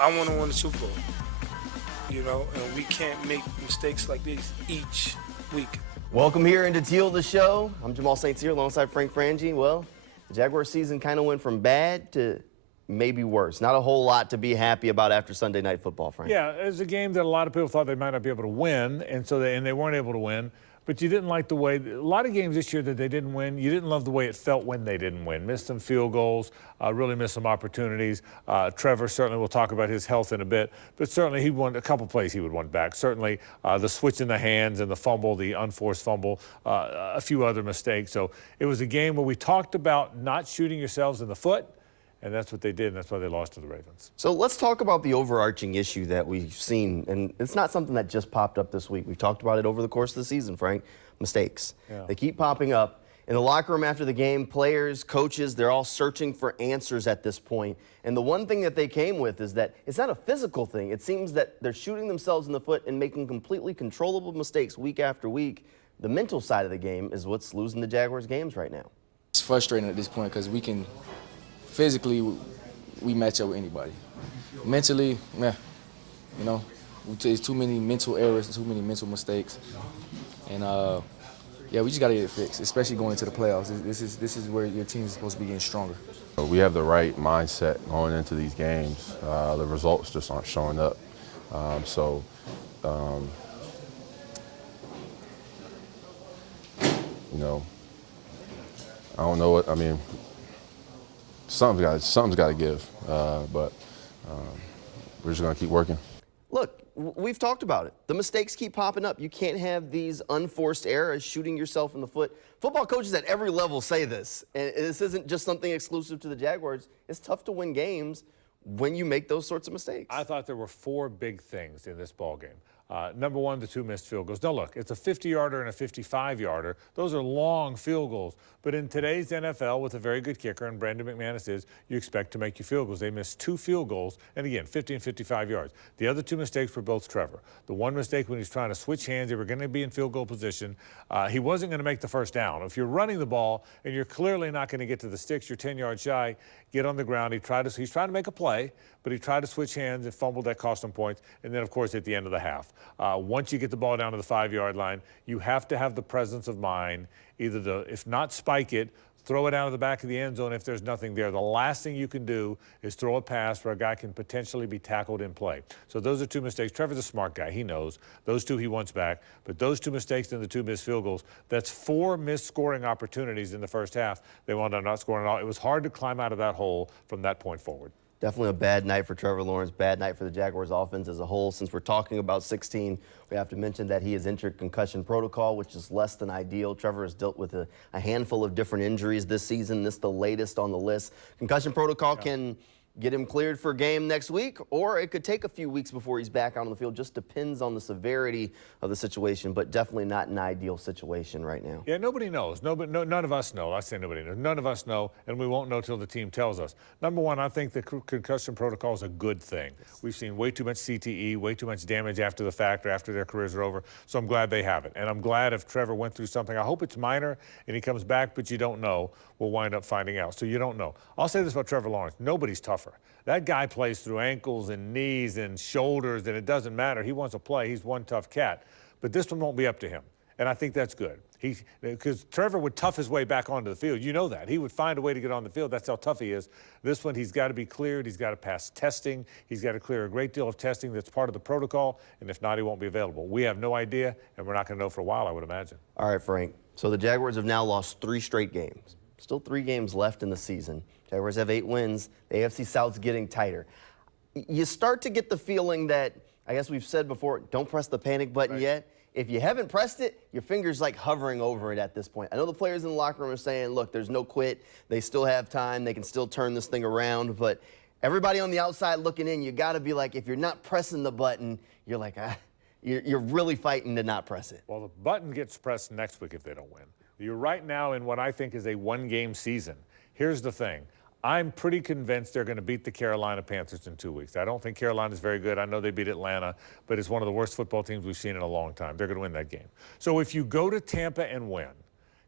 I want to win the Super Bowl, and we can't make mistakes like these each week. Welcome here into Teal, the show. I'm Jamal St. Cyr alongside Frank Frangie. Well, the Jaguars season kind of went from bad to maybe worse. Not a whole lot to be happy about after Sunday Night Football, Frank. Yeah, it was a game that a lot of people thought they might not be able to win, and they weren't able to win. But you didn't like the way, a lot of games this year that they didn't win, you didn't love the way it felt when they didn't win. Missed some field goals, really missed some opportunities. Trevor, certainly we'll talk about his health in a bit, but certainly he won a couple plays he would want back. Certainly the switch in the hands and the fumble, the unforced fumble, a few other mistakes. So it was a game where we talked about not shooting yourselves in the foot, and that's what they did, and that's why they lost to the Ravens. So let's talk about the overarching issue that we've seen, and it's not something that just popped up this week. We've talked about it over the course of the season, Frank. Mistakes. Yeah. They keep popping up. In the locker room after the game, players, coaches, they're all searching for answers at this point. And the one thing that they came with is that it's not a physical thing. It seems that they're shooting themselves in the foot and making completely controllable mistakes week after week. The mental side of the game is what's losing the Jaguars games right now. It's frustrating at this point because we can physically, we match up with anybody. Mentally, there's too many mental errors, too many mental mistakes. And, yeah, we just got to get it fixed, especially going into the playoffs. This is where your team is supposed to be getting stronger. We have the right mindset going into these games. The results just aren't showing up. I don't know what, something's got to give, but we're just going to keep working. Look, we've talked about it. The mistakes keep popping up. You can't have these unforced errors, shooting yourself in the foot. Football coaches at every level say this, and this isn't just something exclusive to the Jaguars. It's tough to win games when you make those sorts of mistakes. I thought there were four big things in this ball game. Number one, the two missed field goals. Now, look, it's a 50-yarder and a 55-yarder. Those are long field goals. But in today's NFL, with a very good kicker, and Brandon McManus is, you expect to make your field goals. They missed two field goals, and again, 50 and 55 yards. The other two mistakes were both Trevor. The one mistake when he was trying to switch hands, they were going to be in field goal position. He wasn't going to make the first down. If you're running the ball and you're clearly not going to get to the sticks, you're 10 yards shy, get on the ground. He's trying to make a play, but he tried to switch hands and fumbled. That cost him points. And then, of course, at the end of the half. Once you get the ball down to the 5-yard line, you have to have the presence of mind, either to, if not spike it, throw it out of the back of the end zone if there's nothing there. The last thing you can do is throw a pass where a guy can potentially be tackled in play. So those are two mistakes. Trevor's a smart guy. He knows. Those two he wants back. But those two mistakes and the two missed field goals, that's four missed scoring opportunities in the first half. They wound up not scoring at all. It was hard to climb out of that hole from that point forward. Definitely a bad night for Trevor Lawrence, bad night for the Jaguars offense as a whole. Since we're talking about 16, we have to mention that he has entered concussion protocol, which is less than ideal. Trevor has dealt with a handful of different injuries this season. This is the latest on the list. Concussion protocol can get him cleared for a game next week, or it could take a few weeks before he's back out on the field. Just depends on the severity of the situation, but definitely not an ideal situation right now. Yeah, nobody knows. None of us know. I say nobody knows. None of us know, and we won't know till the team tells us. Number one, I think the concussion protocol is a good thing. We've seen way too much CTE, way too much damage after the fact or after their careers are over, so I'm glad they have it. And I'm glad if Trevor went through something, I hope it's minor and he comes back, but you don't know. We'll wind up finding out. So you don't know. I'll say this about Trevor Lawrence. Nobody's tougher. That guy plays through ankles and knees and shoulders, and it doesn't matter. He wants to play. He's one tough cat. But this one won't be up to him, and I think that's good. Because Trevor would tough his way back onto the field. You know that. He would find a way to get on the field. That's how tough he is. This one, he's got to be cleared. He's got to pass testing. He's got to clear a great deal of testing that's part of the protocol, and if not, he won't be available. We have no idea, and we're not going to know for a while, I would imagine. All right, Frank. So the Jaguars have now lost 3 straight games. Still 3 games left in the season. Jaguars have 8 wins. The AFC South's getting tighter. You start to get the feeling that, I guess we've said before, don't press the panic button yet. If you haven't pressed it, your finger's like hovering over it at this point. I know the players in the locker room are saying, look, there's no quit. They still have time. They can still turn this thing around. But everybody on the outside looking in, you got to be like, if you're not pressing the button, you're like, you're really fighting to not press it. Well, the button gets pressed next week if they don't win. You're right now in what I think is a one-game season. Here's the thing. I'm pretty convinced they're going to beat the Carolina Panthers in 2 weeks. I don't think Carolina's very good. I know they beat Atlanta, but it's one of the worst football teams we've seen in a long time. They're going to win that game. So if you go to Tampa and win,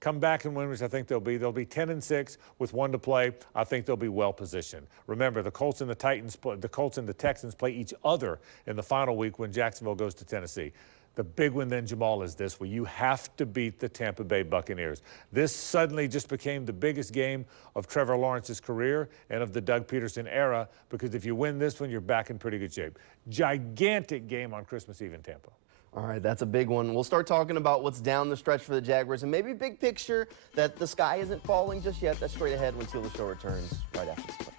come back and win, which I think they'll be 10-6 with 1 to play. I think they'll be well positioned. Remember, the Colts and the Texans play each other in the final week when Jacksonville goes to Tennessee. The big one then, Jamal, is this, where you have to beat the Tampa Bay Buccaneers. This suddenly just became the biggest game of Trevor Lawrence's career and of the Doug Peterson era, because if you win this one, you're back in pretty good shape. Gigantic game on Christmas Eve in Tampa. All right, that's a big one. We'll start talking about what's down the stretch for the Jaguars and maybe big picture that the sky isn't falling just yet. That's straight ahead when Teal the Show returns right after this play.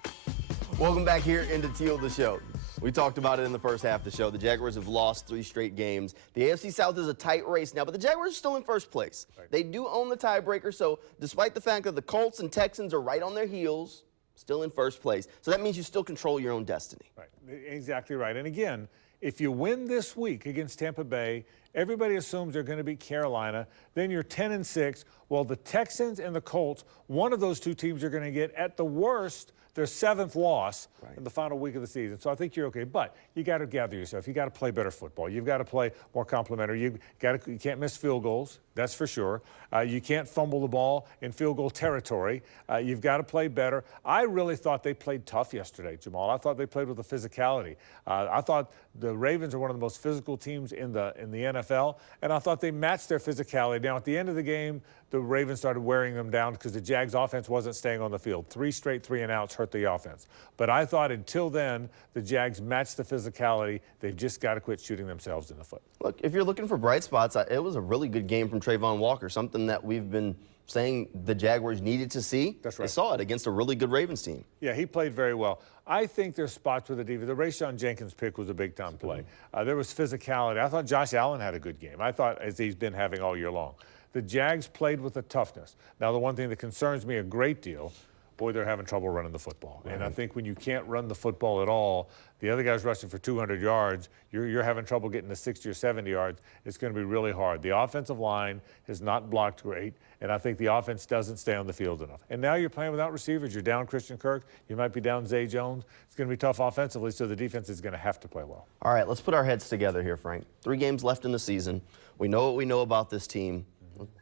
Welcome back here into Teal the Show. We talked about it in the first half of the show. The Jaguars have lost 3 straight games. The AFC South is a tight race now, but the Jaguars are still in first place. Right. They do own the tiebreaker, so despite the fact that the Colts and Texans are right on their heels, still in first place. So that means you still control your own destiny. Right, exactly right. And again, if you win this week against Tampa Bay, everybody assumes they're going to beat Carolina. Then you're 10-6. Well, the Texans and the Colts, one of those 2 teams are going to get, at the worst, their 7th loss in the final week of the season. So I think you're okay. But you got to gather yourself. You got to play better football. You've got to play more complimentary. You can't miss field goals. That's for sure. You can't fumble the ball in field goal territory. You've got to play better. I really thought they played tough yesterday, Jamal. I thought they played with a physicality. I thought the Ravens are one of the most physical teams in the NFL, and I thought they matched their physicality. Now, at the end of the game, the Ravens started wearing them down because the Jags' offense wasn't staying on the field. 3 straight 3-and-outs hurt the offense. But I thought until then, the Jags matched the physicality. They've just got to quit shooting themselves in the foot. Look, if you're looking for bright spots, it was a really good game from Trayvon Walker, something that we've been saying the Jaguars needed to see. That's right. They saw it against a really good Ravens team. Yeah, he played very well. I think there's spots with the defense. The Rayshon Jenkins pick was a big-time play. There was physicality. I thought Josh Allen had a good game. I thought, as he's been having all year long. The Jags played with a toughness. Now, the one thing that concerns me a great deal, boy, they're having trouble running the football. Right. And I think when you can't run the football at all, the other guy's rushing for 200 yards, you're having trouble getting to 60 or 70 yards. It's going to be really hard. The offensive line has not blocked great, and I think the offense doesn't stay on the field enough. And now you're playing without receivers. You're down Christian Kirk. You might be down Zay Jones. It's going to be tough offensively, so the defense is going to have to play well. All right, let's put our heads together here, Frank. 3 games left in the season. We know what we know about this team.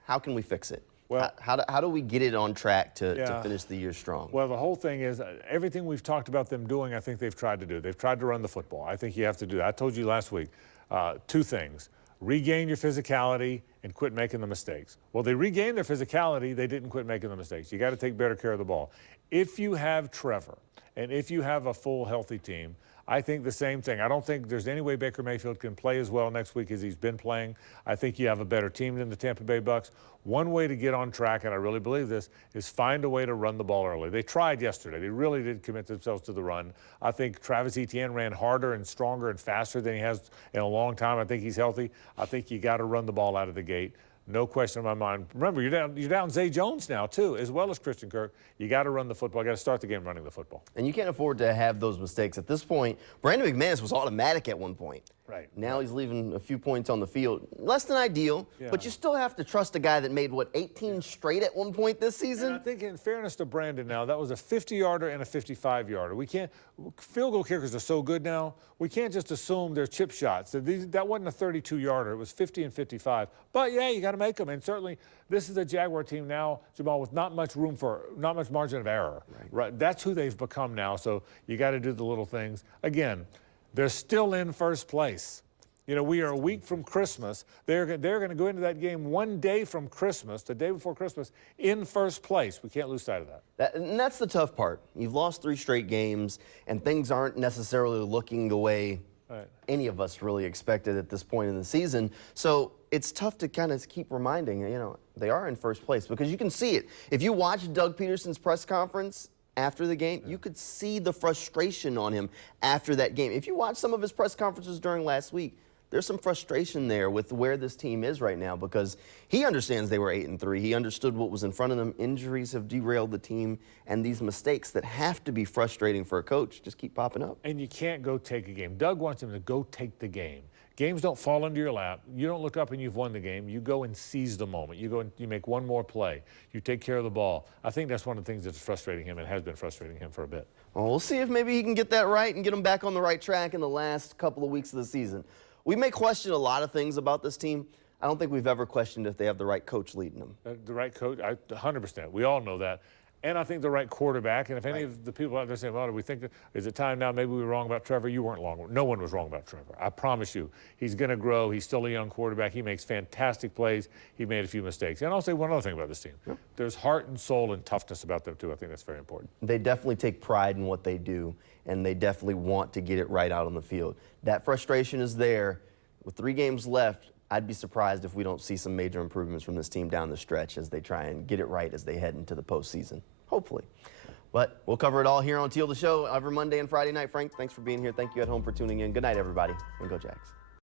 How can we fix it? Well, how do we get it on track to finish the year strong? Well, the whole thing is everything we've talked about them doing, I think they've tried to do. They've tried to run the football. I think you have to do that. I told you last week, 2 things. Regain your physicality and quit making the mistakes. Well, they regained their physicality. They didn't quit making the mistakes. You got to take better care of the ball. If you have Trevor and if you have a full, healthy team, I think the same thing. I don't think there's any way Baker Mayfield can play as well next week as he's been playing. I think you have a better team than the Tampa Bay Bucks. One way to get on track, and I really believe this, is find a way to run the ball early. They tried yesterday. They really did commit themselves to the run. I think Travis Etienne ran harder and stronger and faster than he has in a long time. I think he's healthy. I think you got to run the ball out of the gate. No question in my mind. Remember, you're down Zay Jones now, too, as well as Christian Kirk. You got to run the football. You got to start the game running the football. And you can't afford to have those mistakes. At this point, Brandon McManus was automatic at one point. Right. Now he's leaving a few points on the field. Less than ideal, but you still have to trust a guy that made, 18 straight at one point this season? And I think in fairness to Brandon now, that was a 50-yarder and a 55-yarder. We can't – field goal kickers are so good now, we can't just assume they're chip shots. That wasn't a 32-yarder. It was 50 and 55. But, yeah, you got to make them. And certainly this is a Jaguar team now, Jamal, with not much margin of error. Right. That's who they've become now, so you got to do the little things. Again, they're still in first place. You know, we are a week from Christmas. They're going to go into that game one day from Christmas, the day before Christmas, in first place. We can't lose sight of that. And that's the tough part. You've lost 3 straight games, and things aren't necessarily looking the way any of us really expected at this point in the season. So it's tough to kind of keep reminding, they are in first place because you can see it. If you watch Doug Peterson's press conference after the game, you could see the frustration on him after that game. If you watch some of his press conferences during last week, there's some frustration there with where this team is right now because he understands they were 8-3. He understood what was in front of them. Injuries have derailed the team, and these mistakes that have to be frustrating for a coach just keep popping up. And you can't go take a game. Doug wants him to go take the game. Games don't fall into your lap. You don't look up and you've won the game. You go and seize the moment. You go and you make one more play. You take care of the ball. I think that's one of the things that's frustrating him and has been frustrating him for a bit. Well, we'll see if maybe he can get that right and get him back on the right track in the last couple of weeks of the season. We may question a lot of things about this team. I don't think we've ever questioned if they have the right coach leading them. The right coach, 100%. We all know that. And I think the right quarterback. And if any of the people out there saying, well, do we think, is it time now? Maybe we were wrong about Trevor. You weren't wrong. No one was wrong about Trevor. I promise you. He's going to grow. He's still a young quarterback. He makes fantastic plays. He made a few mistakes. And I'll say one other thing about this team. Yep. There's heart and soul and toughness about them, too. I think that's very important. They definitely take pride in what they do, and they definitely want to get it right out on the field. That frustration is there. With 3 games left, I'd be surprised if we don't see some major improvements from this team down the stretch as they try and get it right as they head into the postseason. Hopefully. But we'll cover it all here on Teal the Show every Monday and Friday night. Frank, thanks for being here. Thank you at home for tuning in. Good night, everybody, and go Jags.